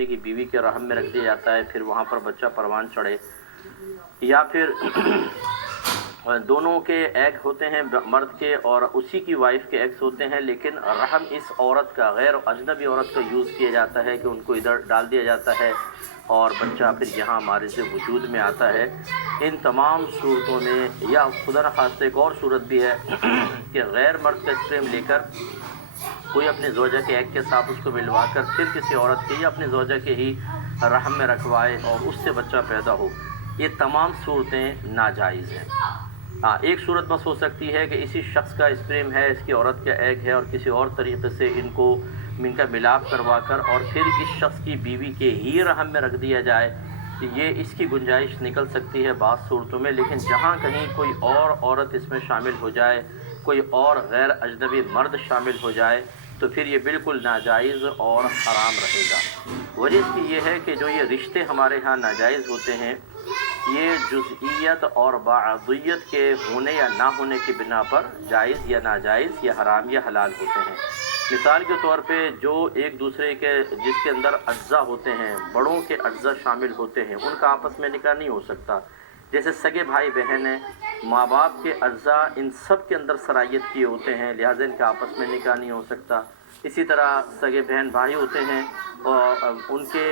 آدمی کی بیوی کے رحم میں رکھ دیا جاتا ہے، پھر وہاں پر بچہ پروان چڑھے، یا پھر دونوں کے ایگ ہوتے ہیں مرد کے اور اسی کی وائف کے ایگز ہوتے ہیں، لیکن رحم اس عورت کا، غیر اجنبی عورت کا یوز کیا جاتا ہے کہ ان کو ادھر ڈال دیا جاتا ہے اور بچہ پھر یہاں ہمارے سے وجود میں آتا ہے۔ ان تمام صورتوں میں، یا خدا نخواستہ ایک اور صورت بھی ہے کہ غیر مرد کا اسپرم لے کر کوئی اپنے زوجہ کے ایگ کے ساتھ اس کو ملوا کر پھر کسی عورت کے یا اپنے زوجہ کے ہی رحم میں رکھوائے اور اس سے بچہ پیدا ہو، یہ تمام صورتیں ناجائز ہیں۔ ہاں، ایک صورت بس ہو سکتی ہے کہ اسی شخص کا اسپرم ہے، اس کی عورت کا ایگ ہے، اور کسی اور طریقے سے ان کا ملاپ کروا کر اور پھر اس شخص کی بیوی کے ہی رحم میں رکھ دیا جائے، کہ یہ اس کی گنجائش نکل سکتی ہے بعض صورتوں میں۔ لیکن جہاں کہیں کوئی اور عورت اس میں شامل ہو جائے، کوئی اور غیر اجنبی مرد شامل ہو جائے، تو پھر یہ بالکل ناجائز اور حرام رہے گا۔ وجہ اس کی یہ ہے کہ جو یہ رشتے ہمارے ہاں ناجائز ہوتے ہیں، یہ جزئیت اور بعضیت کے ہونے یا نہ ہونے کی بنا پر جائز یا ناجائز یا حرام یا حلال ہوتے ہیں۔ مثال کے طور پہ جو ایک دوسرے کے جس کے اندر اجزاء ہوتے ہیں، بڑوں کے اجزاء شامل ہوتے ہیں، ان کا آپس میں نکاح نہیں ہو سکتا۔ جیسے سگے بھائی بہن ہیں، ماں باپ کے اجزاء ان سب کے اندر صلاحیت کیے ہوتے ہیں، لہٰذا ان کا آپس میں نکاح نہیں ہو سکتا۔ اسی طرح سگے بہن بھائی ہوتے ہیں اور ان کے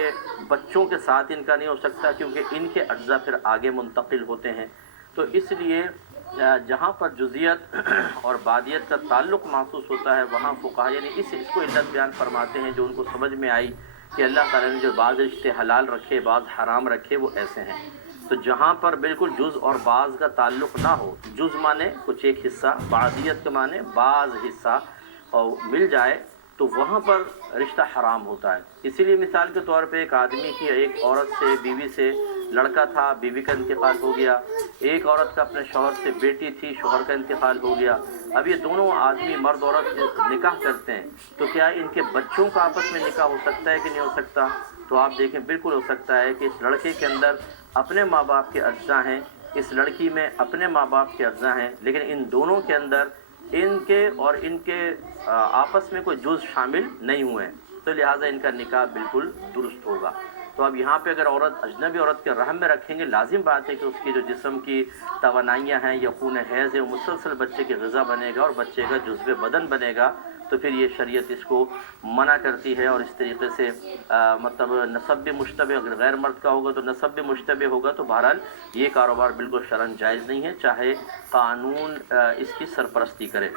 بچوں کے ساتھ ان کا نہیں ہو سکتا، کیونکہ ان کے اجزاء پھر آگے منتقل ہوتے ہیں۔ تو اس لیے جہاں پر جزئیت اور بعضیت کا تعلق محسوس ہوتا ہے، وہاں فقہا یعنی اس کو علت بیان فرماتے ہیں جو ان کو سمجھ میں آئی کہ اللہ تعالیٰ نے جو بعض رشتے حلال رکھے، بعض حرام رکھے، وہ ایسے ہیں۔ تو جہاں پر بالکل جز اور بعض کا تعلق نہ ہو، جز مانے کچھ ایک حصہ، بعضیت کے مانے بعض حصہ، اور مل جائے، تو وہاں پر رشتہ حرام ہوتا ہے۔ اسی لیے مثال کے طور پہ ایک آدمی کی ایک عورت سے، بیوی سے لڑکا تھا، بیوی کا انتقال ہو گیا، ایک عورت کا اپنے شوہر سے بیٹی تھی، شوہر کا انتقال ہو گیا۔ اب یہ دونوں آدمی مرد عورت نکاح کرتے ہیں، تو کیا ان کے بچوں کا آپس میں نکاح ہو سکتا ہے کہ نہیں ہو سکتا؟ تو آپ دیکھیں بالکل ہو سکتا ہے کہ اس لڑکے کے اندر اپنے ماں باپ کے اجزاء ہیں، اس لڑکی میں اپنے ماں باپ کے اجزاء ہیں، لیکن ان دونوں کے اندر ان کے آپس میں کوئی جز شامل نہیں ہوئے ہیں، تو لہٰذا ان کا نکاح بالکل درست ہوگا۔ تو اب یہاں پہ اگر عورت اجنبی عورت کے رحم میں رکھیں گے، لازم بات ہے کہ اس کی جو جسم کی توانائیاں ہیں یا خون حیض ہے، وہ مسلسل بچے کی غذا بنے گا اور بچے کا جزو بدن بنے گا، تو پھر یہ شریعت اس کو منع کرتی ہے۔ اور اس طریقے سے مطلب نسب بھی مشتبہ، اگر غیر مرد کا ہوگا تو نسب بھی مشتبہ ہوگا، تو بہرحال یہ کاروبار بالکل شرعاً جائز نہیں ہے، چاہے قانون اس کی سرپرستی کرے۔